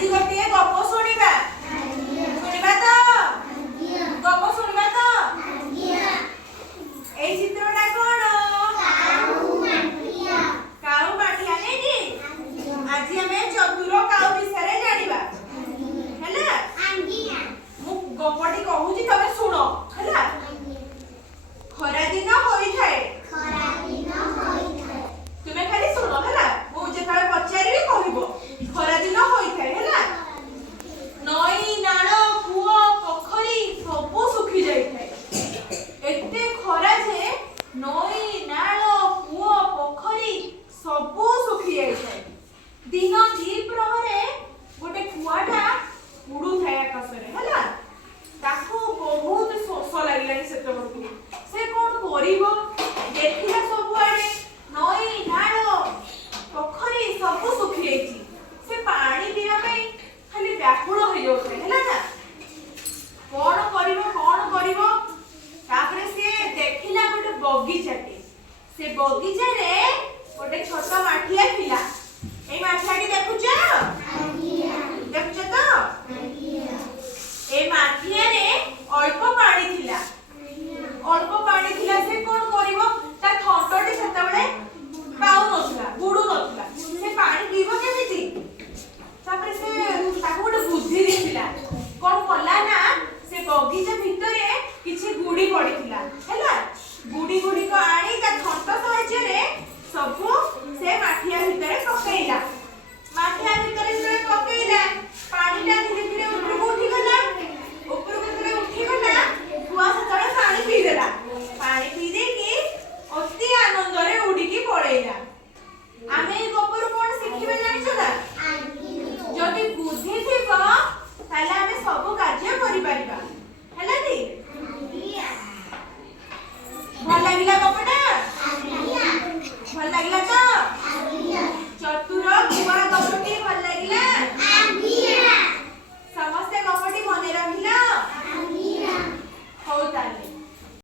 ଆଜି ଗୋଟିଏ ଗପ ଶୁଣିବା। ଶୁଣିବା ତ? ଗପ ଶୁଣିବା ତ? ଏଇ ଚିତ୍ରଟା କଣ? କାଉ ମାଠିଆ ନେଇକି ଆଜି ଆମେ ଚତୁର କାଉ ବିଷୟରେ ଜାଣିବା। ହେଲା? ମୁଁ ଗପଟି କହୁଛି ତମେ ଶୁଣ। ହେଲା? ଖରା ଦିନ ହୋଇଥାଏ। ତୁମେ ଖାଲି ଶୁଣ। ହେଲା? ମୁଁ ଯେତେବେଳେ ପଚାରିବି କହିବ। ଖରା ଦିନ ହୋଇଥାଏ। ହେଲା? ନଈ ନାଳ କୂଅ ପୋଖରୀ ସବୁ ଶୁଖି ଯାଇଥାଏ। ଏତେ ଖରା ଯେ ନଈ ନାଳ କୂଅ ପୋଖରୀ ସବୁ ଶୁଖି ଯାଇଥାଏ। ଦିନ ଦ୍ୱିପ୍ରହରେ ଗୋଟେ କୁଆଟା ଉଡୁଥାଏ ଆକାଶରେ। ହେଲା? ତାକୁ ବହୁତ ଶୋଷ ଲାଗିଲାଣି ସେତେବେଳକୁ। ସେ କଣ କରିବ? ଦେଖିଲା ସବୁଆଡେ ନଈ ନାଳ ପୋଖରୀ ସବୁ ଶୁଖି ଯାଇଛି। ସେ ପାଣି ପିଇବା ପାଇଁ ଖାଲି ବ୍ୟାକୁଳ ହେଇଯାଉଥାଏ। ହେଲା ନା? କଣ କରିବ କଣ କରିବ? ତାପରେ ସେ ଦେଖିଲା ଗୋଟେ ବଗିଚାଟେ। ସେ ବଗିଚାରେ ଗୋଟେ ଛୋଟ ମାଠିଆ ଥିଲା। ଏଇ ମାଠିଆଟି ଦେଖୁଛ? ଦେଖୁଛ ତ? ଏ ମାଠିଆରେ ଅଳ୍ପ ପାଣି ଥିଲା। ଅଳ୍ପ ପାଣି ଥିଲା। ସେ କଣ କରିବ? ତା ଥଣ୍ଟଟି ସେତେବେଳେ ପାଉନଥିଲା, ବୁଡୁ ନଥିଲା। ସେ ପାଣି ପିଇବ କେମିତି? ତାପରେ ସେ ତାକୁ ଗୋଟେ ବୁଦ୍ଧି ଦେଇଥିଲା। କଣ କଲା ନା, ସେ ବଗିଚା ଭିତରେ କିଛି ଗୁଡି ପଡିଥିଲା। ହେଲା? ଗୁଡି ଗୁଡିକ ଆଣି ତା ଥଣ୍ଟ ସାହାଯ୍ୟରେ ସବୁ ସେ ମାଠିଆ ଭିତରେ ପକେଇଲା। ମାଠିଆ ଭିତରେ ଯେତେବେଳେ ପକେଇଲା, ପାଣିଟା ଧୀରେ ଧୀରେ ଉପରକୁ ଉଠିଗଲା। ଉପରକୁ ଯେତେବେଳେ ଉଠିଗଲା, କୁଆ ସେତେବେଳେ ପାଣି ପିଇଦେଲା। ପାଣି ପିଇ ଦେଇକି ଅତି ଆନନ୍ଦରେ ଉଡିକି ପଳେଇଲା। ଆମେ ଏଇ ଗପରୁ କଣ ଶିଖିବା ଜାଣିଛ ନା? ଯଦି ବୁଦ୍ଧି ଥିବ ତାହେଲେ ଆମେ ସବୁ କାର୍ଯ୍ୟ କରିପାରିବା। ହେଲା କି? ଭଲ ଲାଗିଲା ଗପଟା? ଭଲ ଲାଗିଲା ତ?